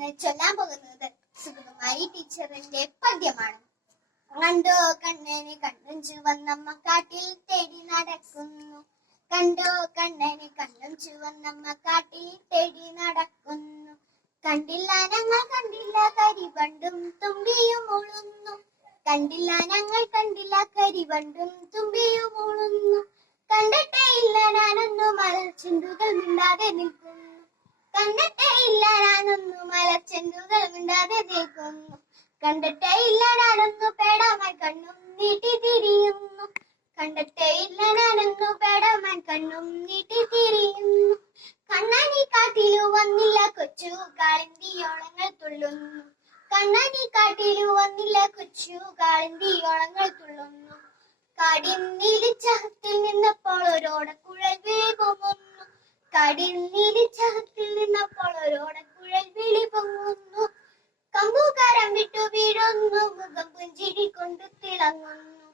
ഇന്ന് ചൊല്ലാൻ പോകുന്നത് സുഗുമാരി ടീച്ചറിന്റെ പദ്യമാണ്. കണ്ടോ കണ്ണനെ കണ്ണും ചുവന്നമ്മ കാട്ടിൽ തേടി നടക്കുന്നു. കണ്ടോ കണ്ണനെ കണ്ണും ചുവന്നമ്മ കാട്ടിൽ തേടി നടക്കുന്നു. കണ്ടില്ല ഞങ്ങൾ കണ്ടില്ല കരിവണ്ടും തുമ്പിയും ഉളുന്നു. കണ്ടില്ല ഞങ്ങൾ കണ്ടില്ല കരിവണ്ടും തുമ്പിയും ഉളുന്നു. കണ്ടിട്ടേ ഇല്ല ഞാനൊന്നു മലർച്ചെണ്ടുകൾ മിണ്ടാതെ നിൽക്കുന്നു. കണ്ടിട്ടേ ഇല്ല ഞാനൊന്നു മലർച്ചെണ്ടുകൾ മിണ്ടാതെ നിൽക്കുന്നു കണ്ടിട്ടേ ഇല്ല നടന്നു പേടാമാൻ കണ്ണും നീട്ടി തിരിയുന്നു. കണ്ടിട്ടേ ഇല്ല നടന്നു പേടാമാൻ കണ്ണും നീട്ടി തിരിയുന്നു. കണ്ണാനി കാട്ടിലു വന്നില്ല കൊച്ചു. കാളിന്തിയോളങ്ങൾ തുള്ളുന്നു. കണ്ണാനി കാട്ടിലു വന്നില്ല കൊച്ചു. കാളിന്തിയോളങ്ങൾ തുള്ളുന്നു. കാടിനീലിച്ചഹത്തിൽ നിന്നപ്പോൾ ഒരോടക്കുഴൽ വിളി പൊങ്ങുന്നു കാടിൻ നീലിച്ചഹത്തിൽ നിന്നപ്പോൾ വിട്ടു വീഴുന്നു മുഖം പുഞ്ചിരി കൊണ്ട് തിളങ്ങുന്നു